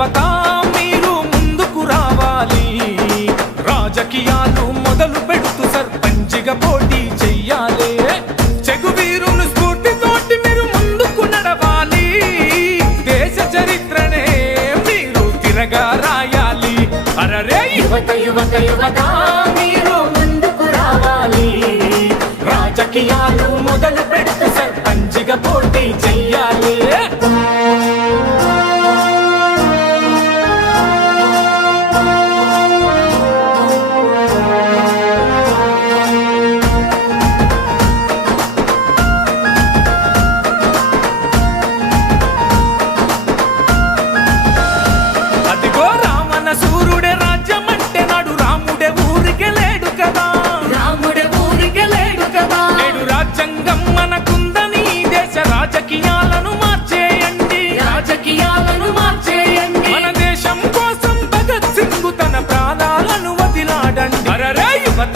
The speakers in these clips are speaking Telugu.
యువత మీరు ముందుకు రావాలి. రాజకీయాలు మొదలు పెడుతూ సర్పంచిగా పోటీ చెయ్యాలి. చెగువీరును స్ఫూర్తితోటి మీరు ముందుకు నడవాలి. దేశ చరిత్రనే మీరు తిరగా రాయాలి. అరరే యువత యువత యువత మీరు ముందుకు రావాలి. రాజకీయాలు మొదలు పెడుతూ సర్పంచిగా పోటీ చెయ్యాలి.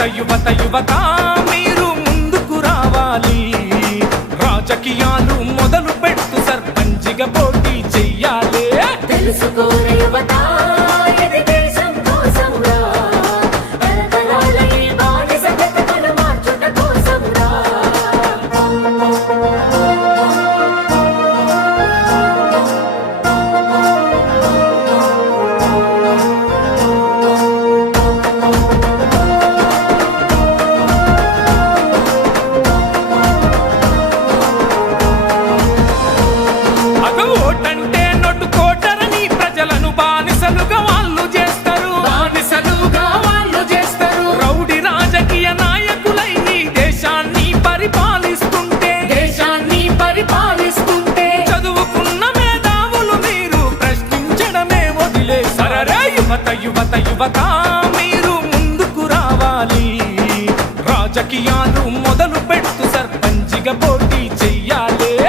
యువత యువత మీరు ముందుకు రావాలి. రాజకీయాలు మొదలు పెడుతూ సర్పంచిగా పోటీ చెయ్యాలి. తెలుసుకో. యువత యువత యువత మీరు ముందుకు రావాలి. రాజకీయాలు మొదలు పెడుతూ సర్పంచిగా పోటీ చెయ్యాలి.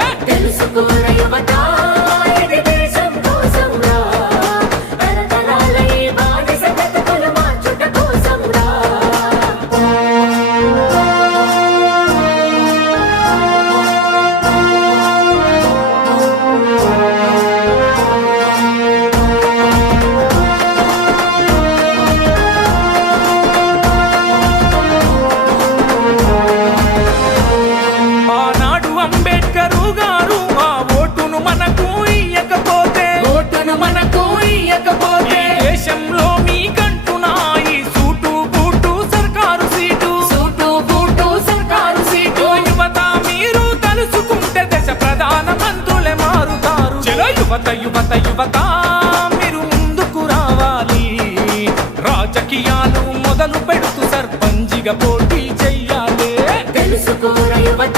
యువత యువత యువత మీరు ముందుకు రావాలి. రాజకీయాలు మొదలు పెడుతూ సర్పంచిగా పోటీ చెయ్యాలి తెలుసుకోర యువత